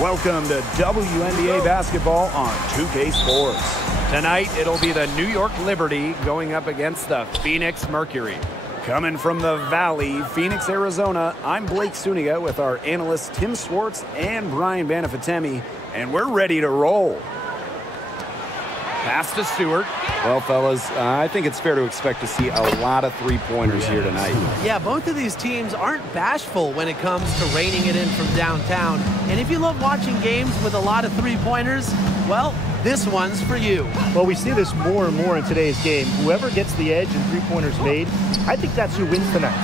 Welcome to WNBA basketball on 2K Sports. Tonight, it'll be the New York Liberty going up against the Phoenix Mercury. Coming from the Valley, Phoenix, Arizona, I'm Blake Suniga with our analysts Tim Swartz and Brian Banafitemi, and we're ready to roll. Pass to Stewart. Well, fellas, I think it's fair to expect to see a lot of three-pointers here tonight. Yeah, both of these teams aren't bashful when it comes to raining it in from downtown. And if you love watching games with a lot of three-pointers, well, this one's for you. Well, we see this more and more in today's game. Whoever gets the edge and three-pointers made, I think that's who wins tonight.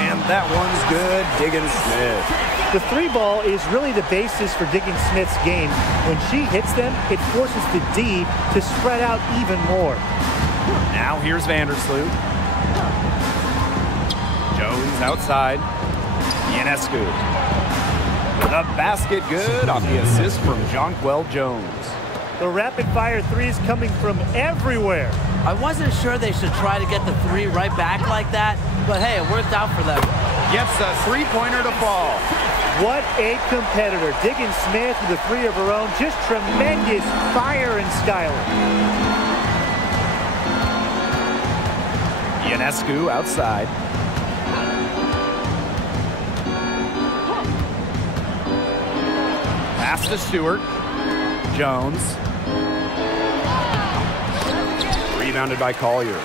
And that one's good, Diggins Smith. The three ball is really the basis for Diggins Smith's game. When she hits them, it forces the D to spread out even more. Now here's Vandersloot. Jones outside. Ionescu. The basket good off the assist from Jonquel Jones. The rapid-fire threes coming from everywhere. I wasn't sure they should try to get the three right back like that, but hey, it worked out for them. Gets a three-pointer to fall. What a competitor. Diggins Smith with a three of her own. Just tremendous fire and Skyler. Ionescu outside. Pass to Stewart. Jones. Rebounded by Collier.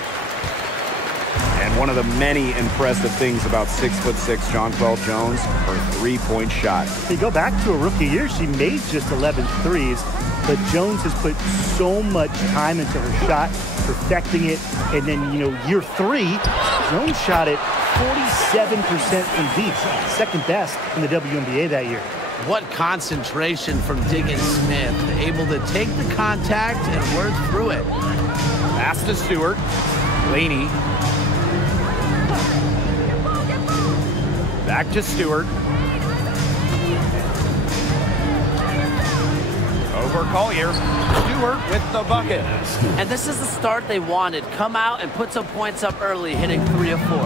And one of the many impressive things about 6'6" Jonquel Jones, her three-point shot. If you go back to her rookie year, she made just 11 threes, but Jones has put so much time into her shot, perfecting it, and then, year three, Jones shot it 47% from deep, second best in the WNBA that year. What concentration from Diggins Smith, able to take the contact and work through it. Pass to Stewart. Laney. Back to Stewart. Over Collier. Stewart with the bucket. And this is the start they wanted. Come out and put some points up early, hitting 3 of 4.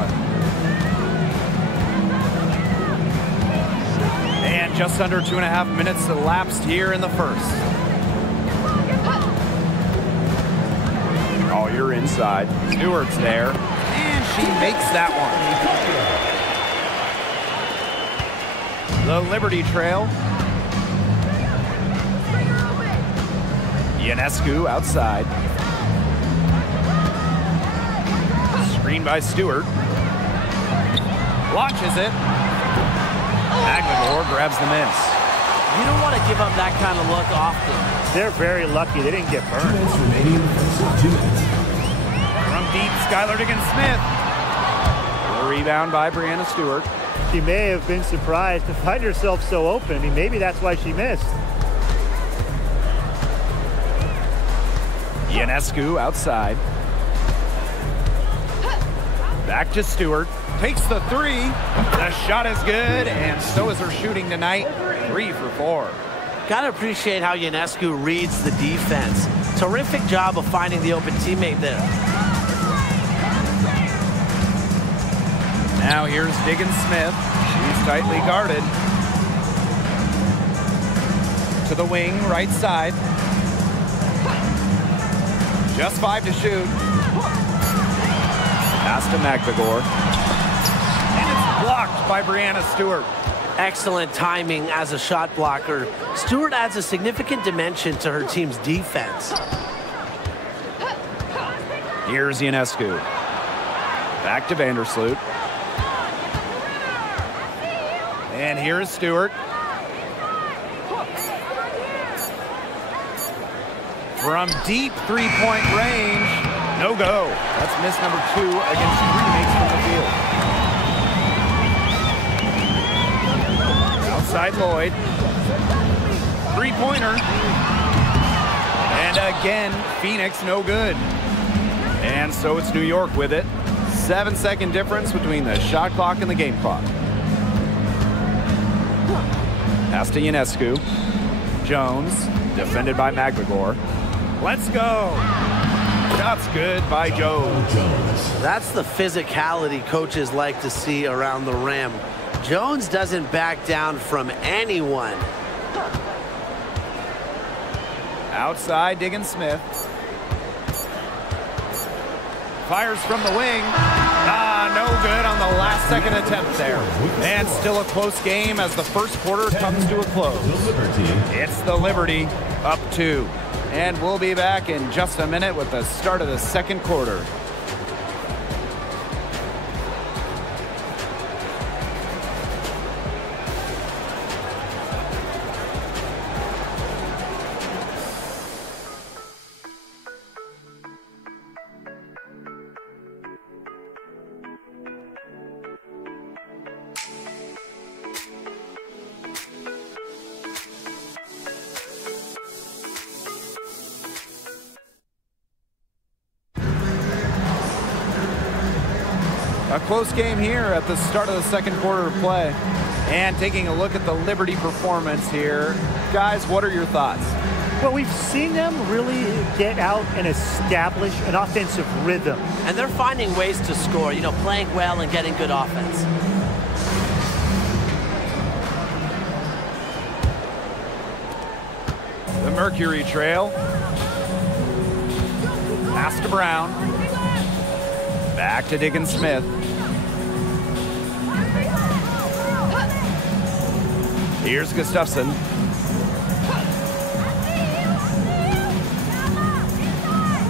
And just under 2.5 minutes elapsed here in the first. Collier inside. Stewart's there. And she makes that one. The Liberty trail. Ionescu outside. Screen by Stewart. Launches it. Aguilar grabs the miss. You don't want to give up that kind of look often. They're very lucky they didn't get burned. From deep, Skylar Diggins-Smith. The rebound by Brianna Stewart. She may have been surprised to find herself so open. I mean, maybe that's why she missed. Ionescu outside. Back to Stewart. Takes the three. The shot is good, and so is her shooting tonight. 3 for 4. Gotta appreciate how Ionescu reads the defense. Terrific job of finding the open teammate there. Now here's Diggins Smith. She's tightly guarded. To the wing, right side. Just 5 to shoot. Pass to McVigor. And it's blocked by Brianna Stewart. Excellent timing as a shot blocker. Stewart adds a significant dimension to her team's defense. Here's Ionescu. Back to Vandersloot. And here's Stewart. From deep three-point range, no go. That's miss number 2 against 3 teammates from the field. Outside Lloyd. Three-pointer. And again, Phoenix no good. And so it's New York with it. 7-second difference between the shot clock and the game clock. Pass to Ionescu. Jones, defended by McVigor. Let's go. Shot's good by Jones. That's the physicality coaches like to see around the rim. Jones doesn't back down from anyone. Outside, Diggin Smith. Fires from the wing. No good on the last second attempt there. And still a close game as the first quarter comes to a close. It's the Liberty up 2. And we'll be back in just a minute with the start of the second quarter. A close game here at the start of the second quarter of play. And taking a look at the Liberty performance here. Guys, what are your thoughts? Well, we've seen them really get out and establish an offensive rhythm. And they're finding ways to score, playing well and getting good offense. The Mercury trail. Pass to Brown. Back to Diggin Smith. Here's Gustafson.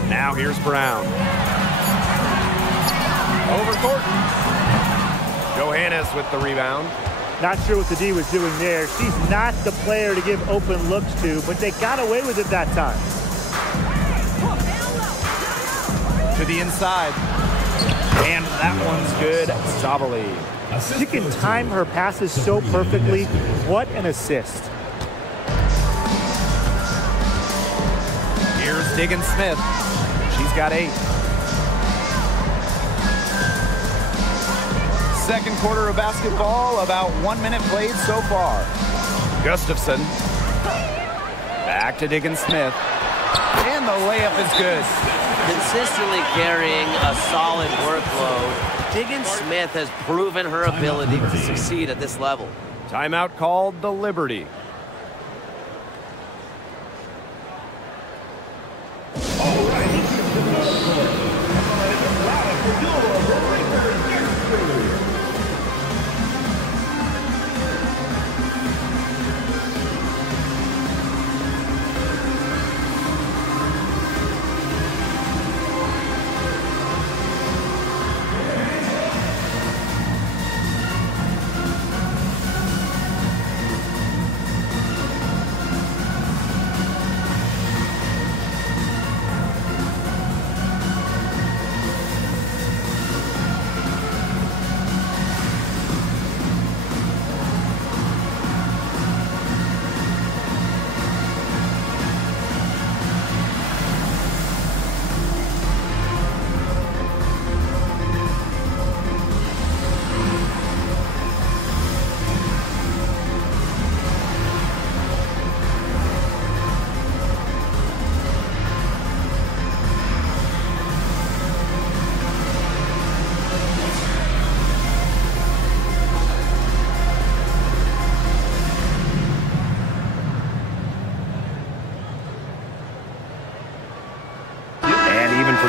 Now here's Brown. Over Thornton. Johannes with the rebound. Not sure what the D was doing there. She's not the player to give open looks to, but they got away with it that time. To the inside. And that one's good. Sabali. She can time her passes so perfectly. What an assist. Here's Diggin Smith. She's got 8. Second quarter of basketball, about 1 minute played so far. Gustafson. Back to Diggin Smith. And the layup is good. Consistently carrying a solid workload, Diggin Smith has proven her ability to succeed at this level. Timeout called the Liberty.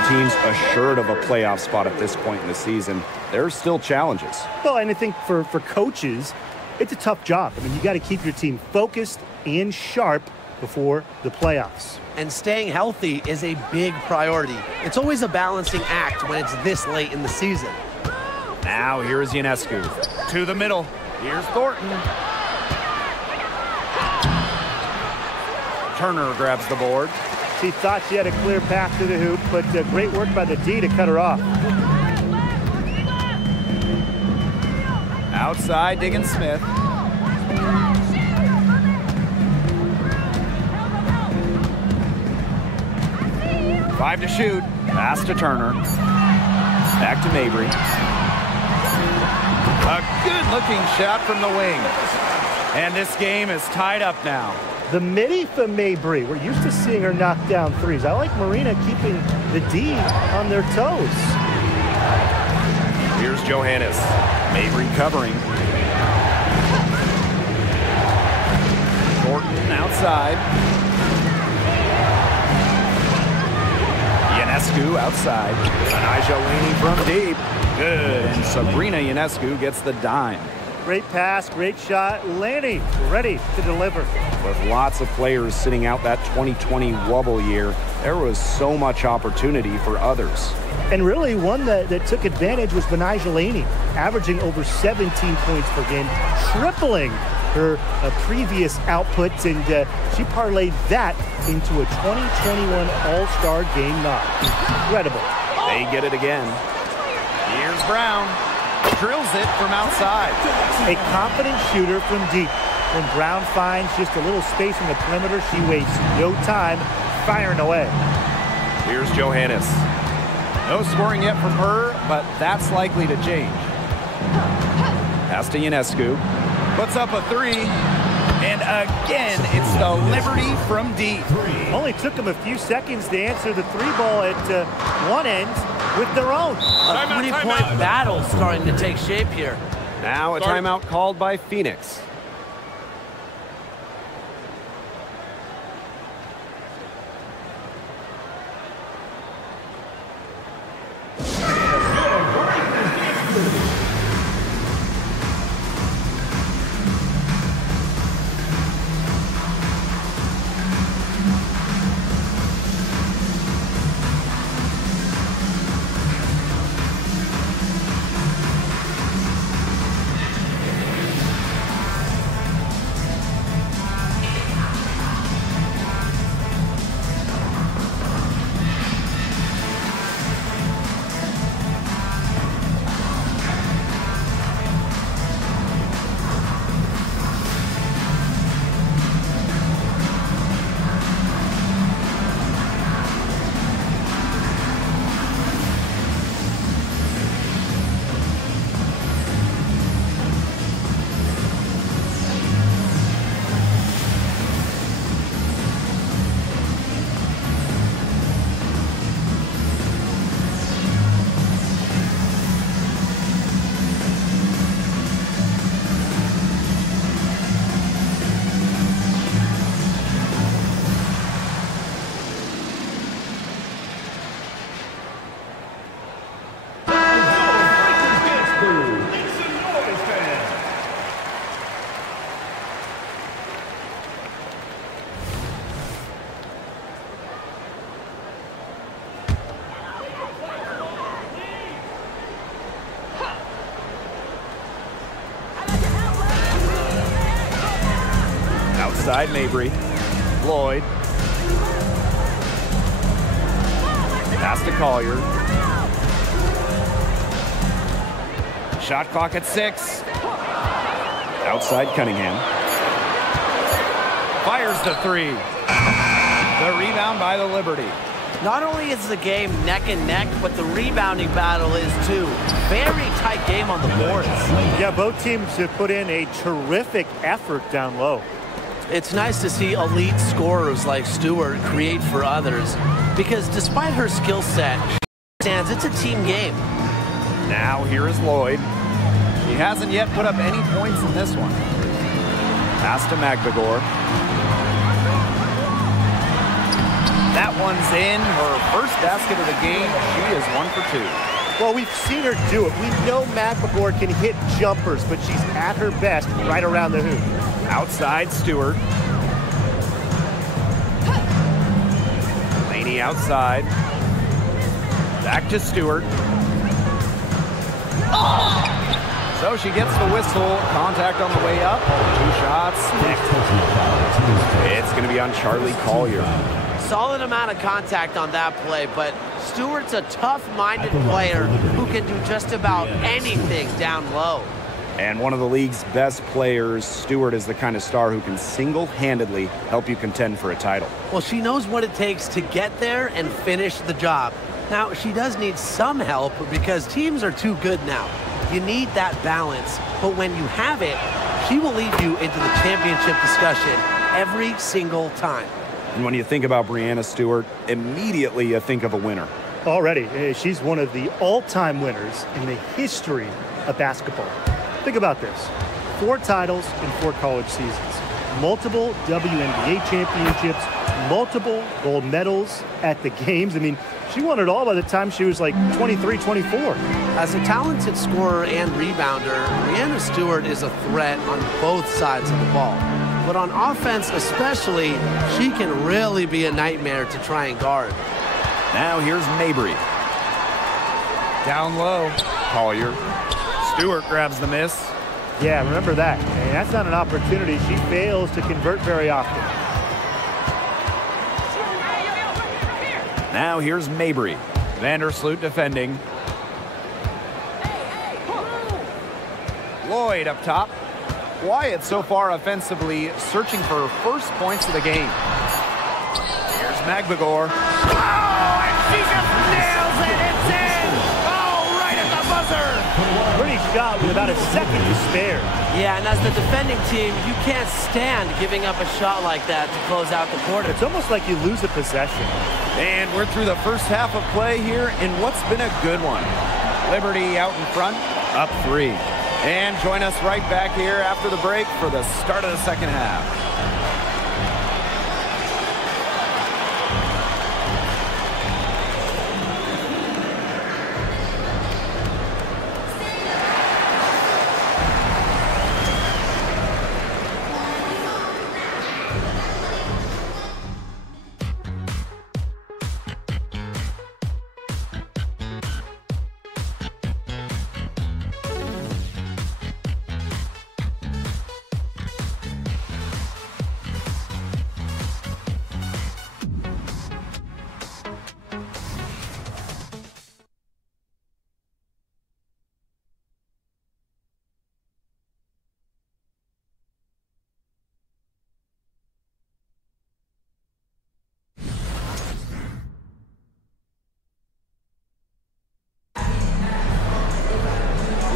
Teams assured of a playoff spot at this point in the season, there are still challenges. Well, and I think for coaches, it's a tough job. I mean, you got to keep your team focused and sharp before the playoffs. And staying healthy is a big priority. It's always a balancing act when it's this late in the season. Now here's Ionescu. To the middle. Here's Thornton. Turner grabs the board. She thought she had a clear path to the hoop, but great work by the D to cut her off. Outside, Diggin Smith. Five to shoot. Pass to Turner. Back to Mabry. A good-looking shot from the wing. And this game is tied up now. The midi for Mabry. We're used to seeing her knock down threes. I like Marina keeping the D on their toes. Here's Johannes. Mabry covering. Thornton outside. Ionescu outside. Anaja Laney from deep. Good. And Sabrina Ionescu gets the dime. Great pass, great shot. Laney ready to deliver. With lots of players sitting out that 2020 wobble year, there was so much opportunity for others. And really, one that took advantage was Anaja Laney, averaging over 17 points per game, tripling her previous outputs, and she parlayed that into a 2021 All-Star Game nod. Incredible. They get it again. Here's Brown. Drills it from outside. A confident shooter from deep. When Brown finds just a little space on the perimeter, she wastes no time firing away. Here's Johannes. No scoring yet from her, but that's likely to change. Pass to Ionescu. Puts up a three. And again, it's the Liberty from deep. Only took them a few seconds to answer the three ball at one end with their own. A three-point battle starting to take shape here. Now a timeout called by Phoenix. Outside Mabry. Lloyd. Pass to Collier. Shot clock at 6. Outside Cunningham. Fires the three. The rebound by the Liberty. Not only is the game neck and neck, but the rebounding battle is too. Very tight game on the boards. Yeah, both teams have put in a terrific effort down low. It's nice to see elite scorers like Stewart create for others, because despite her skill set, it's a team game. Now here is Lloyd. He hasn't yet put up any points in this one. Pass to Magbagor. That one's in. Her first basket of the game. She is 1 for 2. Well, we've seen her do it. We know Magbagor can hit jumpers, but she's at her best right around the hoop. Outside Stewart. Laney outside. Back to Stewart. So she gets the whistle. Contact on the way up. 2 shots. It's going to be on Charlie Collier. Solid amount of contact on that play, but Stewart's a tough-minded player who can do just about anything down low. And one of the league's best players, Stewart is the kind of star who can single-handedly help you contend for a title. Well, she knows what it takes to get there and finish the job. Now, she does need some help because teams are too good now. You need that balance, but when you have it, she will lead you into the championship discussion every single time. And when you think about Breanna Stewart, immediately you think of a winner. Already, she's one of the all-time winners in the history of basketball. Think about this. 4 titles in 4 college seasons. multiple WNBA championships, multiple gold medals at the games. I mean, she won it all by the time she was like 23, 24. As a talented scorer and rebounder, Breanna Stewart is a threat on both sides of the ball. But on offense especially, she can really be a nightmare to try and guard. Now here's Mabry. Down low. Collier. Stewart grabs the miss. Yeah, remember that. And that's not an opportunity she fails to convert very often. Now here's Mabry. Vandersloot defending. Lloyd up top. Wyatt so far offensively searching for first points of the game. Here's Magbagor. Oh, and she just nails it. It's in. Oh, right at the buzzer. Pretty shot with about a second to spare. Yeah, and as the defending team, you can't stand giving up a shot like that to close out the quarter. It's almost like you lose a possession. And we're through the first half of play here in what's been a good one. Liberty out in front, up 3. And join us right back here after the break for the start of the second half.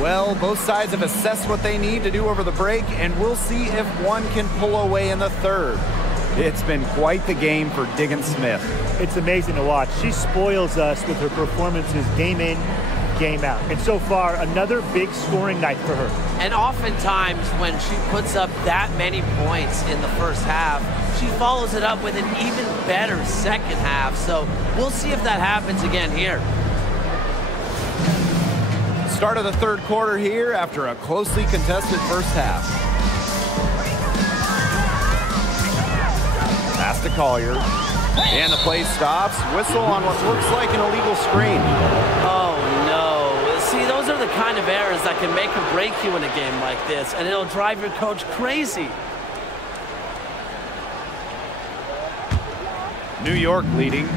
Well, both sides have assessed what they need to do over the break, and we'll see if one can pull away in the third. It's been quite the game for Diggin Smith. It's amazing to watch. She spoils us with her performances game in, game out. And so far, another big scoring night for her. And oftentimes when she puts up that many points in the first half, she follows it up with an even better second half. So we'll see if that happens again here. Start of the third quarter here after a closely contested first half. Pass to Collier. And the play stops. Whistle on what looks like an illegal screen. Oh, no. See, those are the kind of errors that can make or break you in a game like this, and it'll drive your coach crazy. New York leading.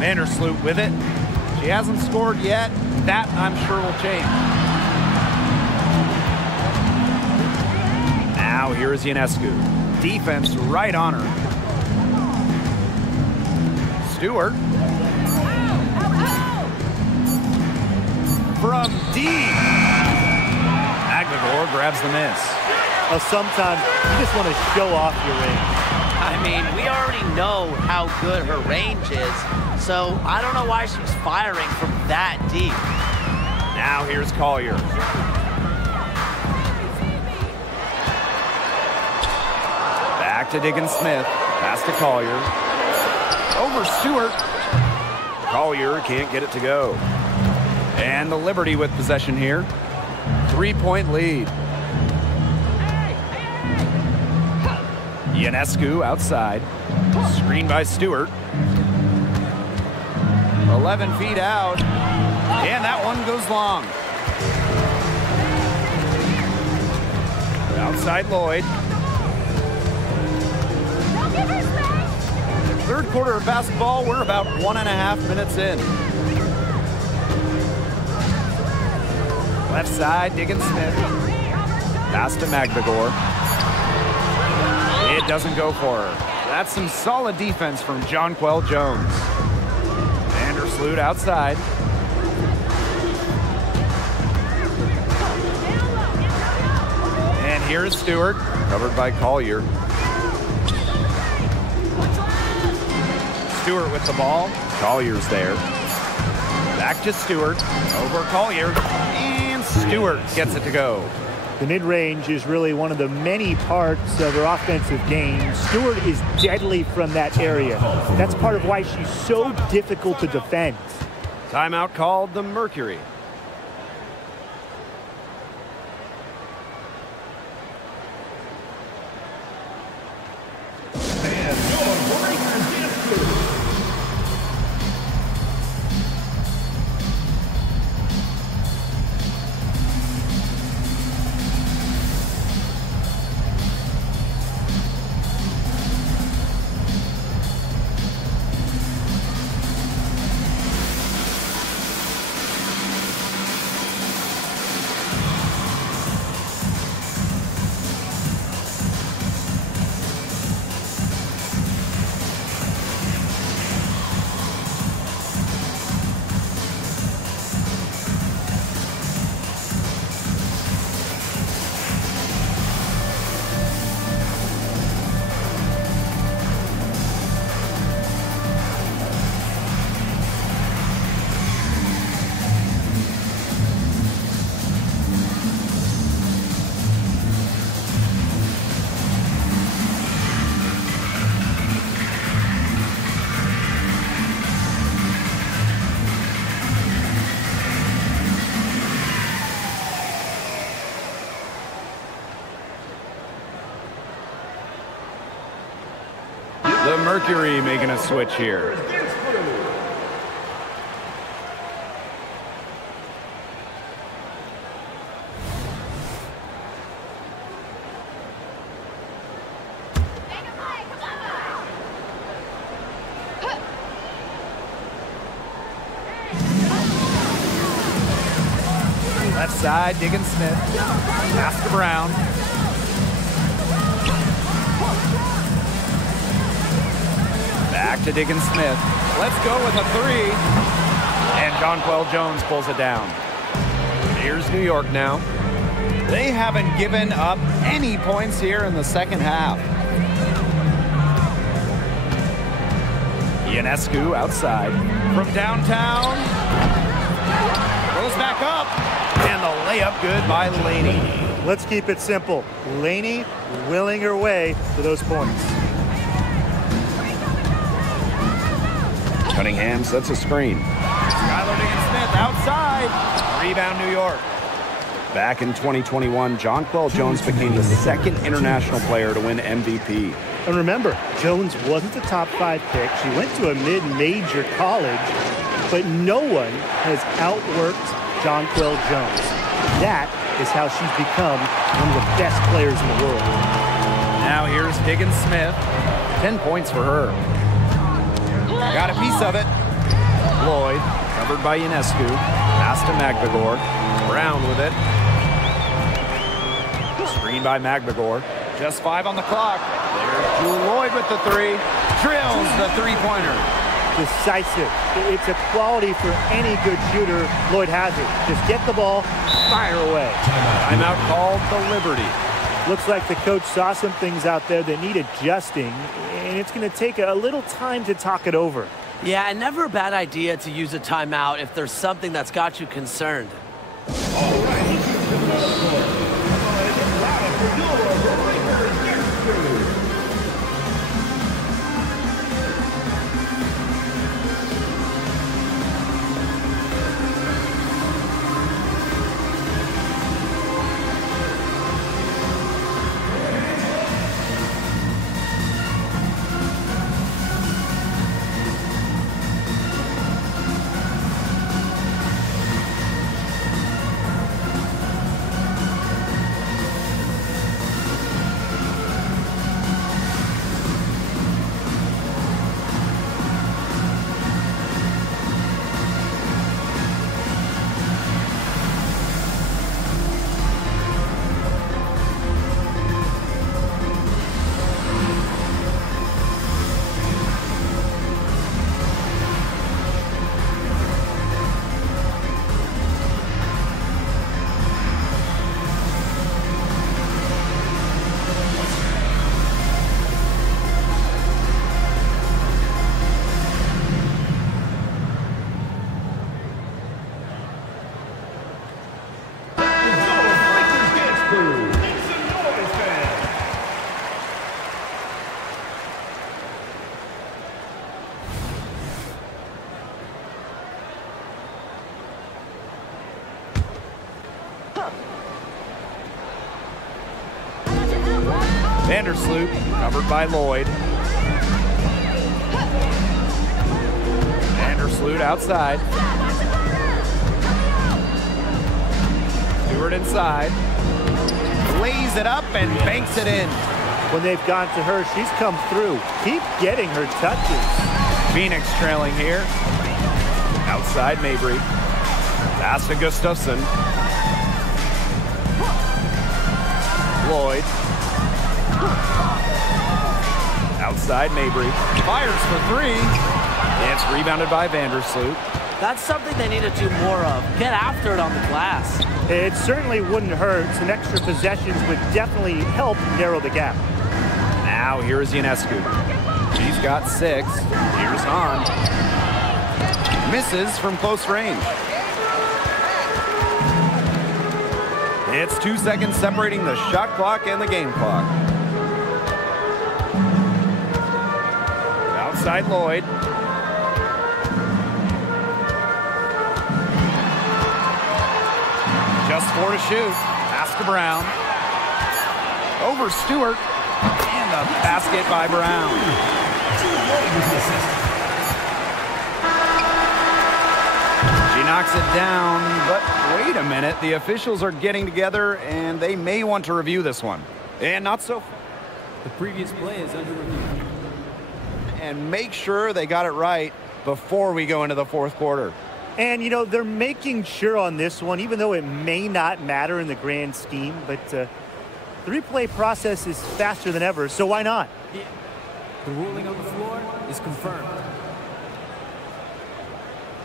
Vandersloot with it. She hasn't scored yet. That, I'm sure, will change. Now, here's Ionescu. Defense right on her. Stewart. From deep. Aguilar grabs the miss. Well, sometimes you just want to show off your range. I mean, we already know how good her range is, so I don't know why she's firing from that deep. Now here's Collier. Back to Diggin Smith. Pass to Collier. Over Stewart. Collier can't get it to go. And the Liberty with possession here. 3-point lead. Ionescu outside. Screen by Stewart. 11 feet out. And that one goes long. Outside Lloyd. Third quarter of basketball, we're about 1.5 minutes in. Left side, Diggin Smith. Pass to Magbagor. It doesn't go for her. That's some solid defense from Jonquel Jones. Vandersloot outside. And here's Stewart, covered by Collier. Stewart with the ball. Collier's there. Back to Stewart. Over Collier. And Stewart gets it to go. The mid-range is really one of the many parts of her offensive game. Stewart is deadly from that area. That's part of why she's so difficult to defend. Timeout called the Mercury. The Mercury making a switch here. Left side, Diggins Smith. Pass to Brown. Back to Diggins Smith. Let's go with a three. And Jonquel Jones pulls it down. Here's New York now. They haven't given up any points here in the second half. Ionescu outside. From downtown. Goes back up. And the layup good by Laney. Let's keep it simple. Laney willing her way to those points. Cunningham sets a screen. Skylar Diggins-Smith outside. Rebound New York. Back in 2021, Jonquel Jones became the second international player to win MVP. And remember, Jones wasn't the top 5 pick. She went to a mid-major college, but no one has outworked Jonquel Jones. That is how she's become one of the best players in the world. Now here's Diggins-Smith. 10 points for her. Got a piece of it. Lloyd, covered by Ionescu. Pass to Magbagor. Brown with it. Screen by Magbagor. Just 5 on the clock. There's Jewel Lloyd with the three. Drills the three-pointer. Decisive. It's a quality for any good shooter. Lloyd has it. Just get the ball, fire away. Timeout called the Liberty. Looks like the coach saw some things out there that need adjusting, and it's going to take a little time to talk it over. Yeah, and never a bad idea to use a timeout if there's something that's got you concerned. All right. Vandersloot covered by Lloyd. Vandersloot outside. Stewart inside. Lays it up and banks it in. When they've gone to her, she's come through. Keep getting her touches. Phoenix trailing here. Outside Mabry. Pass to Gustafson. Lloyd. Outside Mabry. Fires for three. It's rebounded by Vandersloot. That's something they need to do more of. Get after it on the glass. It certainly wouldn't hurt. Some extra possessions would definitely help narrow the gap. Now here's Ionescu. She's got 6. Here's Hahn. Misses from close range. It's 2 seconds separating the shot clock and the game clock. Outside Lloyd. Just 4 to shoot. Pass to Brown. Over Stewart. And the basket by Brown. She knocks it down, but wait a minute. The officials are getting together, and they may want to review this one. And not so far. The previous play is under review. And make sure they got it right before we go into the fourth quarter. And, you know, they're making sure on this one, even though it may not matter in the grand scheme, but the replay process is faster than ever, so why not? Yeah. The ruling on the floor is confirmed.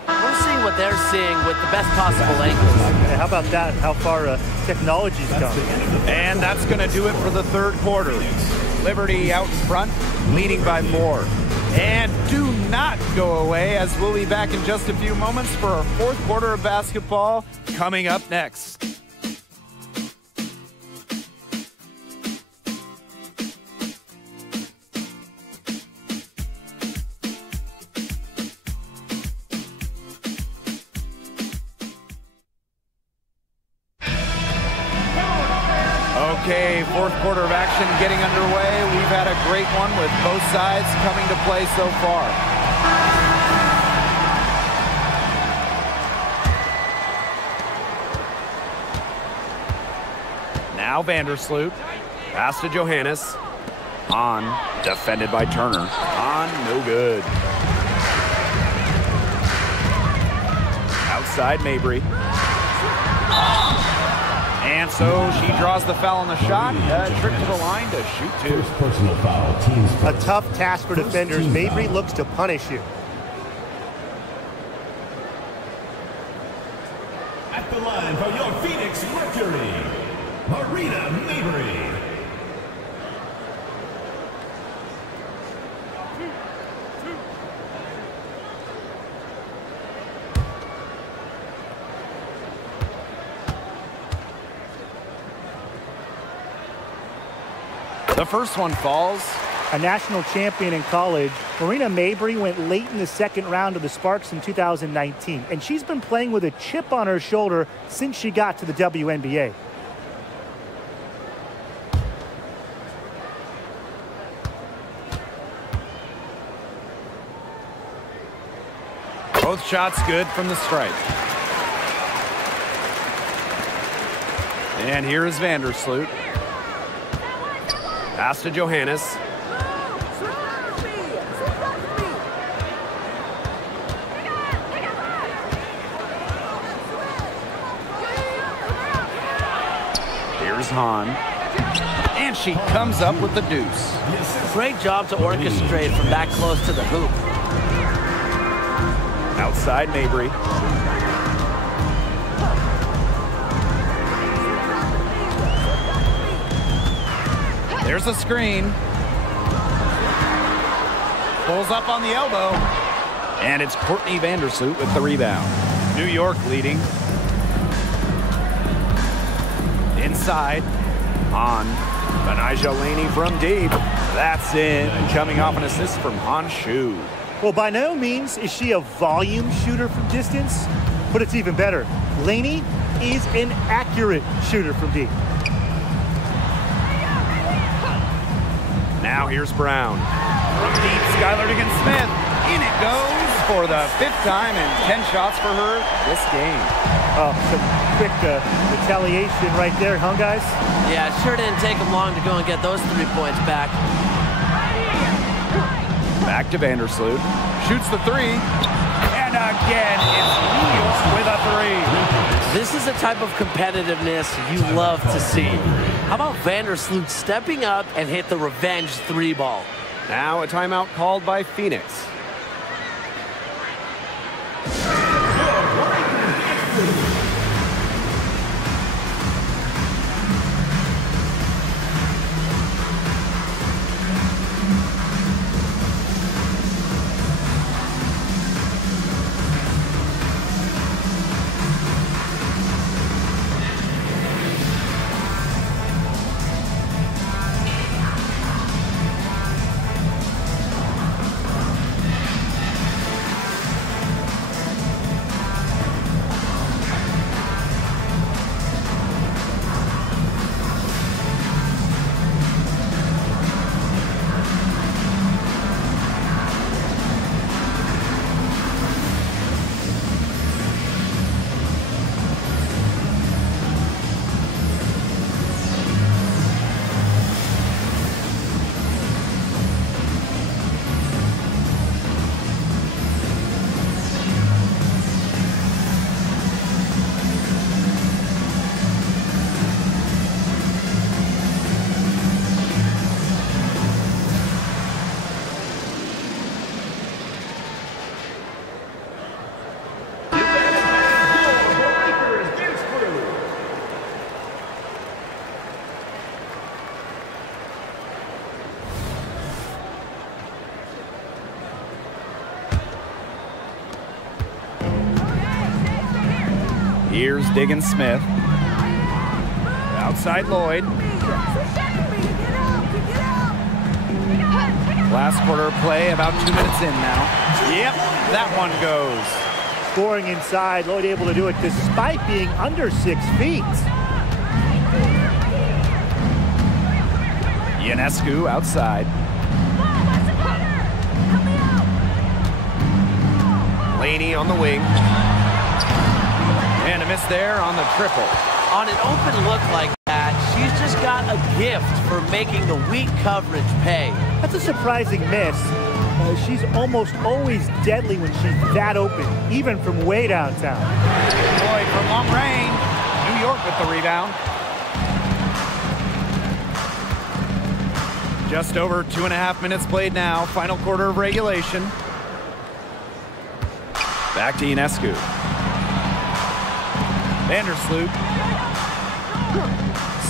We're seeing what they're seeing with the best possible angles. Yeah, how about that? How far technology's come. And that's going to do it for the third quarter. Liberty out in front, leading by 4. And do not go away, as we'll be back in just a few moments for our fourth quarter of basketball coming up next. Okay, fourth quarter of action getting underway. We've had a great one with both sides coming to play so far. Now Vandersloot. Pass to Johannes. On, defended by Turner. On, no good. Outside Mabry. And so she draws the foul on the shot. Trip to the line to shoot 2. First personal foul. Team's A tough task for defenders. Mabry looks to punish you. at the line for your Phoenix Mercury, Marina Mabry. The first one falls. A national champion in college, Marina Mabry went late in the second round of the Sparks in 2019, and she's been playing with a chip on her shoulder since she got to the WNBA. Both shots good from the stripe. And here is Vandersloot. Pass to Johannes. Here's Hahn. And she comes up with the deuce. Great job to orchestrate from that close to the hoop. Outside Mabry. There's a screen. Pulls up on the elbow. And it's Courtney Vandersloot with the rebound. New York leading. Inside. On. Benijah Laney from deep. That's in. Coming off an assist from Han Shu. Well, by no means is she a volume shooter from distance, but it's even better. Laney is an accurate shooter from deep. Now here's Brown. From deep, Skylar Diggins-Smith. In it goes for the 5th time and 10 shots for her this game. Oh, some quick retaliation right there, huh, guys? Yeah, it sure didn't take them long to go and get those 3 points back. Back to Vandersloot. Shoots the 3. And again, it's New York with a 3. This is the type of competitiveness you love to see. How about Vandersloot stepping up and hit the revenge 3 ball? Now a timeout called by Phoenix. Here's Diggins-Smith. Outside Lloyd. Last quarter play, about 2 minutes in now. Yep, that one goes. Scoring inside, Lloyd able to do it despite being under 6 feet. Ionescu outside. Laney on the wing. And a miss there on the triple. On an open look like that, she's just got a gift for making the weak coverage pay. That's a surprising miss. She's almost always deadly when she's that open, even from way downtown. Lloyd from long range. New York with the rebound. Just over 2.5 minutes played now. Final quarter of regulation. Back to Ionescu. Vandersloot.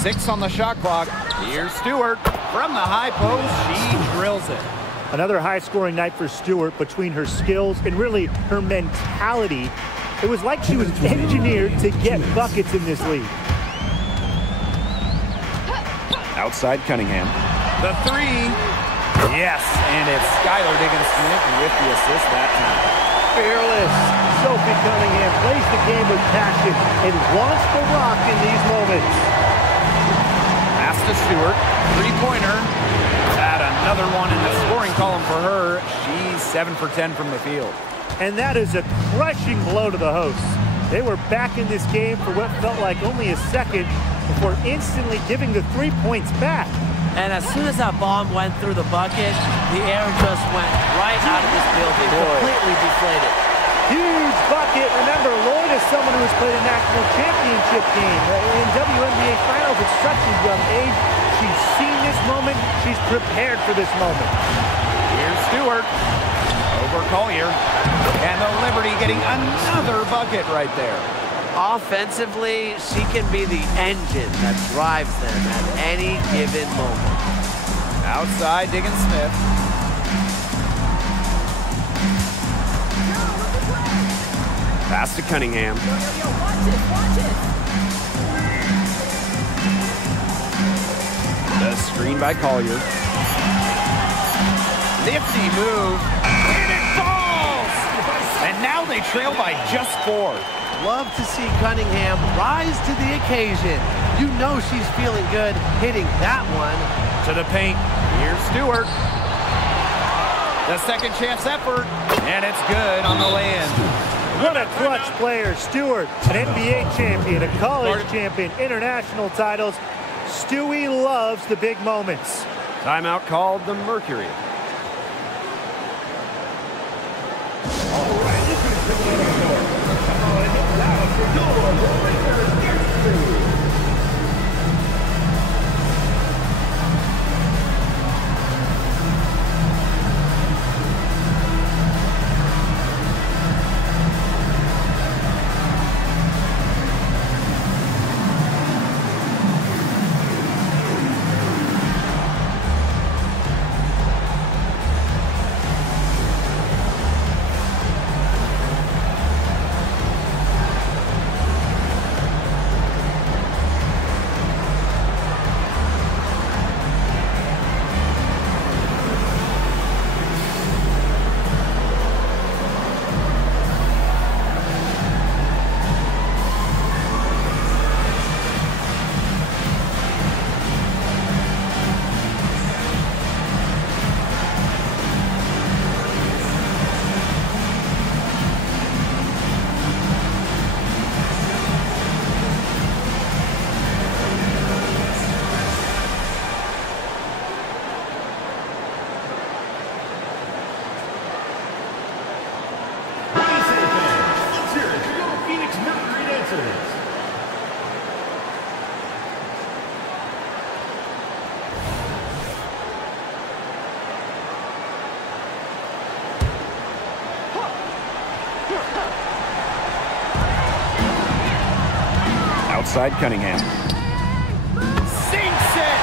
6 on the shot clock. Here's Stewart from the high post. She drills it. Another high-scoring night for Stewart. Between her skills and really her mentality, it was like she was engineered to get buckets in this league. Outside Cunningham. The 3. Yes, and it's Skylar Diggins-Smith with the assist that time. Fearless. Sophie Cunningham plays the game with passion and wants the rock in these moments. Pass to Stewart. 3-pointer. Add another one in the scoring column for her. She's 7 for 10 from the field. And that is a crushing blow to the hosts. They were back in this game for what felt like only a second before instantly giving the 3 points back. And as soon as that bomb went through the bucket, the air just went right out of this building, completely deflated. Huge bucket. Remember, Lloyd is someone who has played a national championship game in WNBA finals at such a young age. She's seen this moment. She's prepared for this moment. Here's Stewart over Collier. And the Liberty getting another bucket right there. Offensively, she can be the engine that drives them at any given moment. Outside Diggins-Smith. Pass to Cunningham. The screen by Collier. Nifty move. And it falls! And now they trail by just 4. Love to see Cunningham rise to the occasion. You know she's feeling good hitting that one. To the paint. Here's Stewart. The second chance effort. And it's good on the land. What a clutch player. Stewart, an NBA champion, a college champion, international titles. Stewie loves the big moments. Timeout called the Mercury. Outside Cunningham. Sinks it!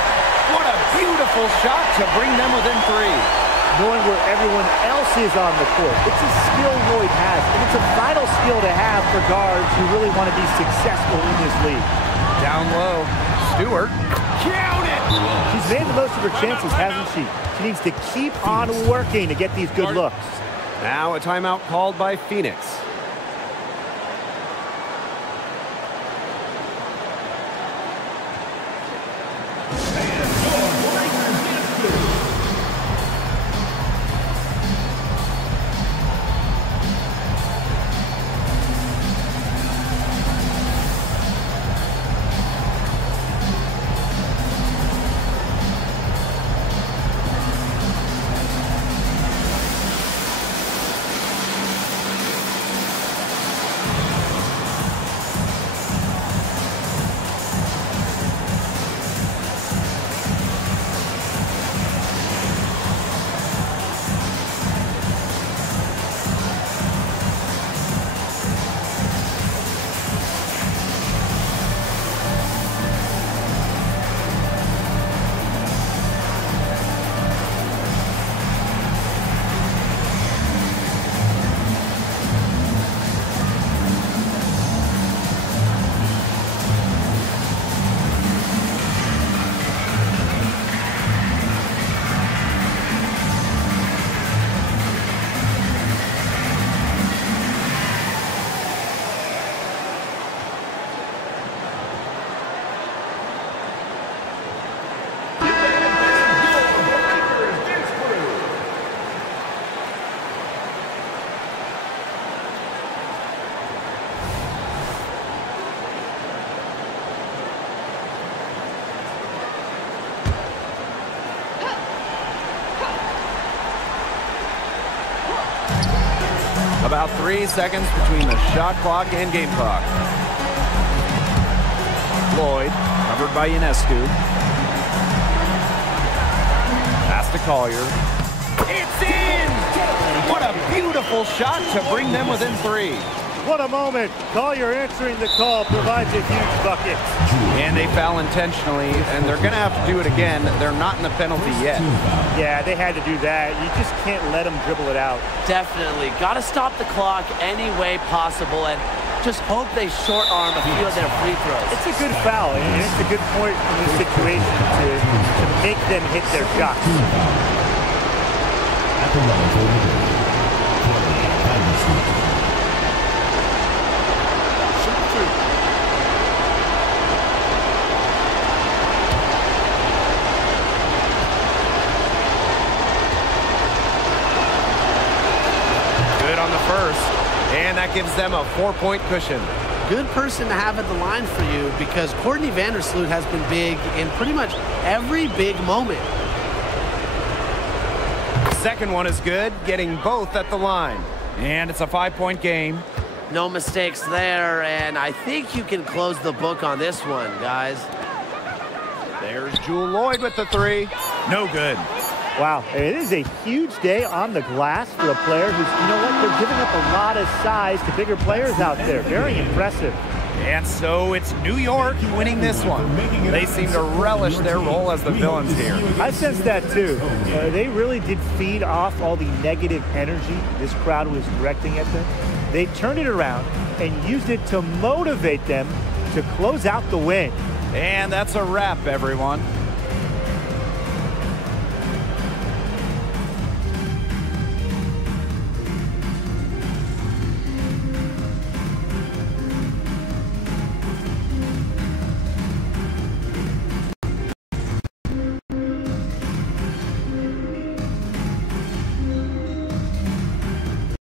What a beautiful shot to bring them within 3. Knowing where everyone else is on the court. It's a skill Lloyd has, and it's a vital skill to have for guards who really want to be successful in this league. Down low, Stewart. Count it! She's made the most of her chances, hasn't she? She needs to keep on working to get these good looks. Now a timeout called by Phoenix. About 3 seconds between the shot clock and game clock. Lloyd, covered by Ionescu. Pass to Collier. It's in! What a beautiful shot to bring them within 3. What a moment. Collier answering the call provides a huge bucket. And they foul intentionally, and they're going to have to do it again. They're not in the penalty yet. Yeah, they had to do that. You just can't let them dribble it out. Definitely. Got to stop the clock any way possible and just hope they short arm a few of their free throws. It's a good foul, and it's a good point in this situation to make them hit their shots. At the line for And that gives them a 4-point cushion. Good person to have at the line for you because Courtney Vandersloot has been big in pretty much every big moment. Second one is good, getting both at the line. And it's a 5-point game. No mistakes there, and I think you can close the book on this one, guys. There's Jewel Lloyd with the 3. No good. Wow, it is a huge day on the glass for a player who's, you know what, they're giving up a lot of size to bigger players out there. Very impressive. And so it's New York winning this one. They seem to relish their role as the villains here. I sense that too. They really did feed off all the negative energy this crowd was directing at them. They turned it around and used it to motivate them to close out the win. And that's a wrap, everyone.